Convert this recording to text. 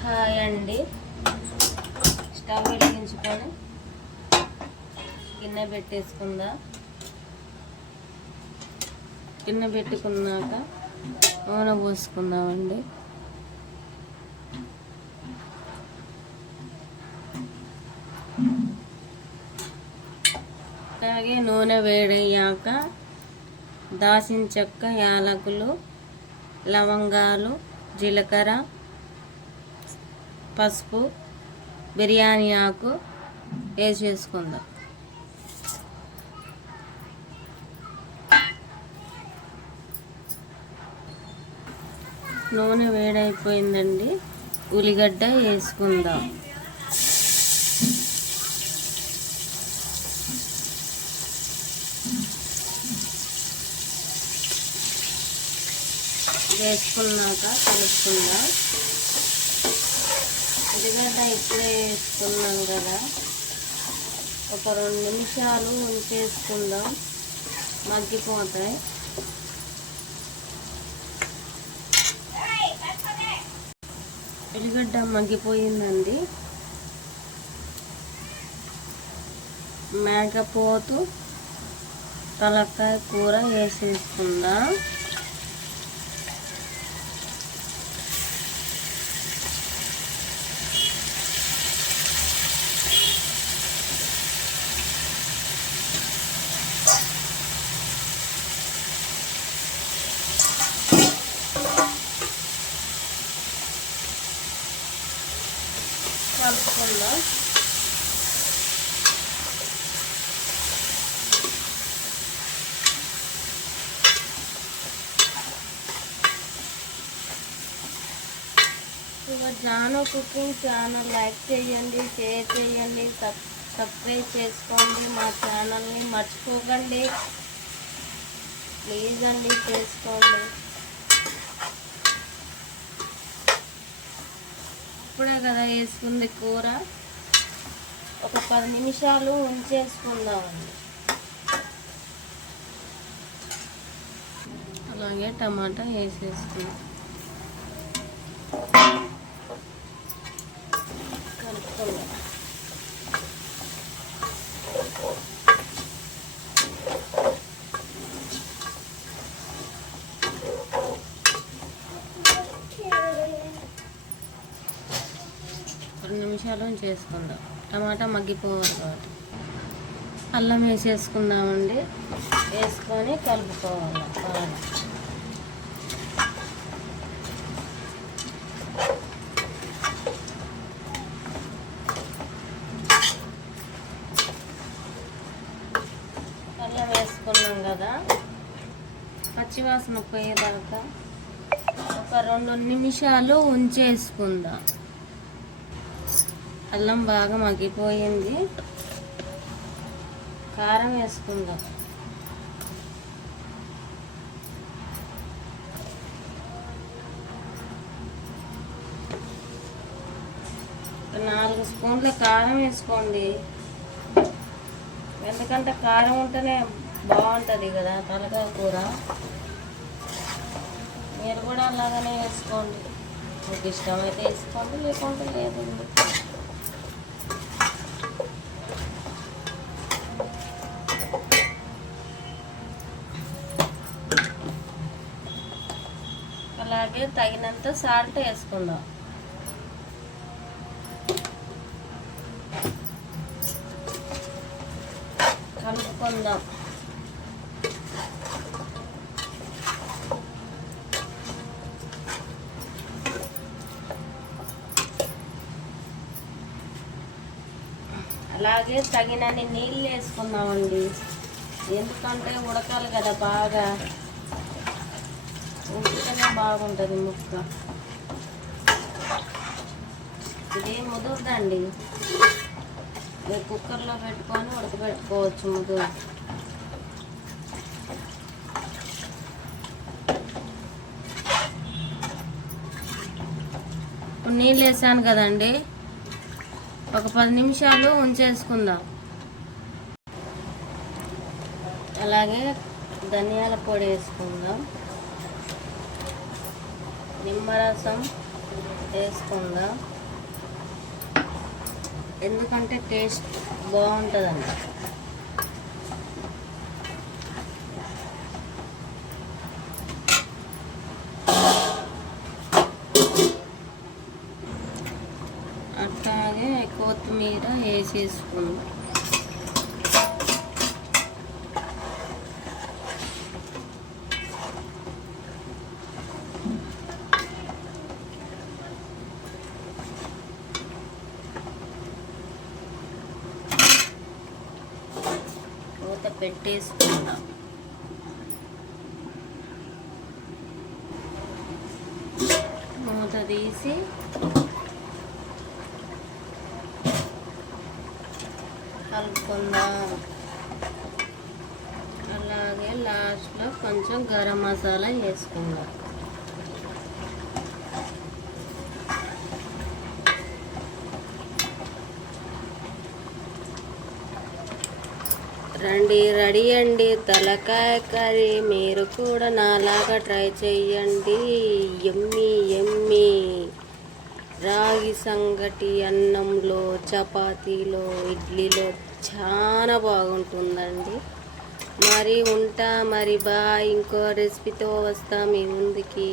Hi అండి. Stove వెలిగించుకొని గిన్నె పెట్టేసుకుందా. గిన్నె పెట్టుకున్నాక నూనె పోసుకుందామండి. అలాగే నూనె వేడయ్యాక దాసిన చెక్క యాలకులు లవంగాలు జీలకర్ర పసుపు బిర్యానీ ఆకు వేసేసుకుందాం నూనె వేడైపోయిందండి. ఉల్లిగడ్డ వేసుకుందాం. వేసుకున్నాక కలుపుకుందాం. ఉల్లిగడ్డ ఇప్పుడే వేసుకున్నాం కదా. ఒక రెండు నిమిషాలు ఉంచేసుకుందాం. మగ్గిపోతాయి. ఎల్లిగడ్డ మగ్గిపోయిందండి. మేకపోతు తలకాయ కూర వేసేసుకుందాం కలుపుకుందాం ఇక జానో కుకింగ్ ఛానల్ లైక్ చేయండి షేర్ చేయండి సబ్ సబ్స్క్రైబ్ చేసుకోండి మా ఛానల్ని మర్చిపోకండి. ప్లీజ్ అండి చేసుకోండి. ఇప్పుడే కదా వేసుకుంది కూర. ఒక పది నిమిషాలు ఉంచేసుకుందామండి. అలాగే టమాటా వేసేసుకుందాం. కలుపుకుందాం. రెండు నిమిషాలు చేసుకుందాం టమాటా మగ్గిపోవాలి కాబట్టి. అల్లం వేసేసుకుందామండి. వేసుకొని కలుపుకోవాలి. బాగా అల్లం వేసుకున్నాం కదా. పచ్చివాసన పోయేదాకా ఒక రెండు నిమిషాలు ఉంచేసుకుందాం. అల్లం బాగా మగ్గిపోయింది. కారం వేసుకుందాం. నాలుగు స్పూన్ల కారం వేసుకోండి. ఎందుకంటే కారం ఉంటేనే బాగుంటుంది కదా తలకాయ కూర. మీరు కూడా అలాగనే వేసుకోండి. మీకు ఇష్టమైతే వేసుకోండి లేకుంటే లేదు. అలాగే తగినంత సాల్ట్ వేసుకుందాం. కలుపుకుందాం. అలాగే తగినన్ని నీళ్ళు వేసుకుందామండి. ఎందుకంటే ఉడకాలి కదా బాగా. ఉడికిన బాగుంటుంది ముక్క. ఇది ముదురుదండి. కుక్కర్లో పెట్టుకొని ఉడకబెట్టుకోవచ్చు ముదురు. ఇప్పుడు నీళ్ళు వేసాను కదండి. ఒక పది నిమిషాలు ఉంచేసుకుందాం. అలాగే ధనియాల పొడి వేసుకుందాం. నిమ్మరసం వేసుకుందాం. ఎందుకంటే టేస్ట్ బాగుంటుందండి అట్లాగే కొత్తిమీర వేసేసుకుందాం మూత పెట్టేసుకుందాం మూత తీసి కలుపుకుందాం. అలాగే లాస్ట్లో కొంచెం గరం మసాలా వేసుకుందాం. రండి రెడీ అండి. తలకాయ కర్రీ మీరు కూడా నాలాగా ట్రై చేయండి ఎమ్మి ఎమ్మి. రాగి సంగటి అన్నంలో చపాతీలో ఇడ్లీలో చాలా బాగుంటుందండి. మరి ఉంటా మరి బా. ఇంకో రెసిపీతో వస్తా మీ ముందుకి.